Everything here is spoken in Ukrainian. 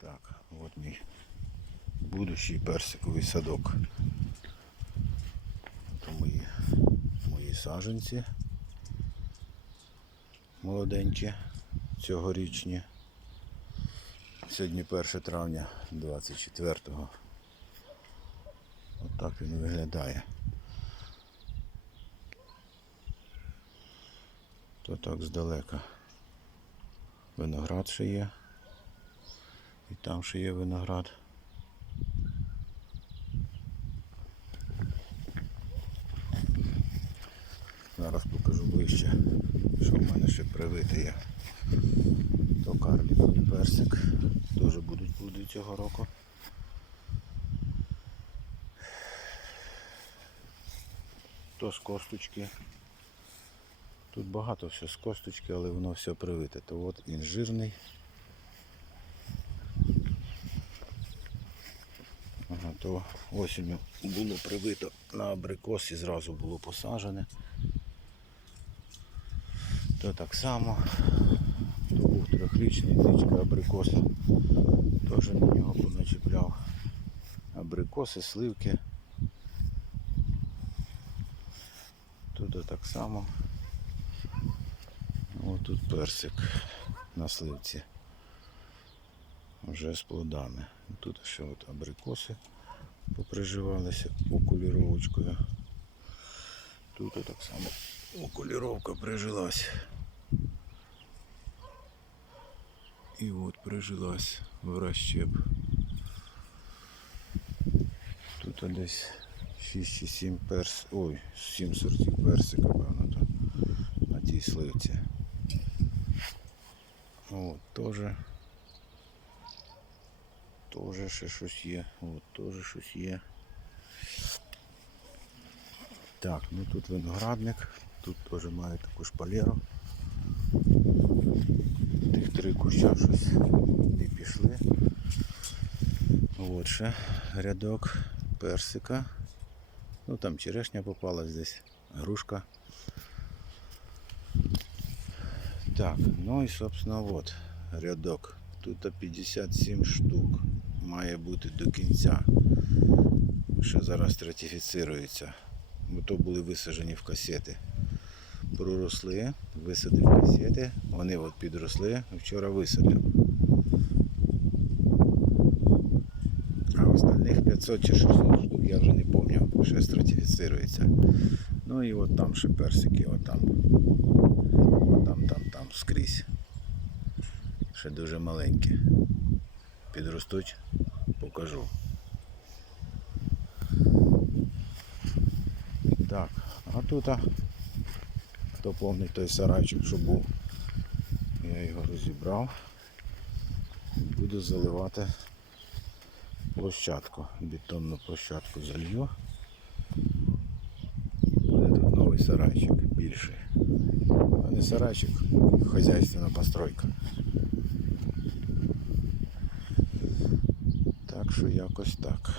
Так, от мій будущий персиковий садок. Це мої, мої саженці молоденькі, цьогорічні. Сьогодні 1 травня 24-го. Отак він виглядає. То так здалека. Виноград ще є. І там ще є виноград. Зараз покажу ближче, що в мене ще привити є. То карліковий персик. Теж будуть плоди цього року. То з косточки. Тут багато все з косточки, але воно все привите. То от він то осінню було привито на абрикос і зразу було посаджене. То так само. То був трьохрічний птичка абрикос. Теж на нього поначіпляв. Абрикоси, сливки. Тут так само. Ось тут персик на сливці. Вже з плодами. Тут ще от абрикоси поприживалися окуліровочкою. Тут так само окуліровка прижилась. І от прижилась в розщеп. Тут десь 6 чи 7 перс. Ой, 7 сортів персика, певно, то на тій сливці. От, теж. Теж ще щось є. От, теж щось є. Так, ну тут виноградник. Тут теж має таку шпалеру. Тих три куща щось не пішли. От ще рядок персика. Ну там черешня попалась десь, грушка. Так, ну і собственно от рядок. Тут 57 штук. Має бути до кінця. Ще зараз ратифіцирується. Бо то були висаджені в касети. Проросли, висадив касети, вони от підросли, вчора висадив. А остальних 500 чи 600 штук я вже не пам'ятаю, ще стратифіцирується. Ну і от там ще персики, от там. От там, там, там, скрізь. Ще дуже маленькі. Підростуть, покажу. Так, а тут, хто повний той сарайчик, що був, я його розібрав. Буду заливати площадку, бетонну площадку залью. Буде тут новий сарайчик більший. А не сарайчик, хазяйственна постройка. Так що якось так.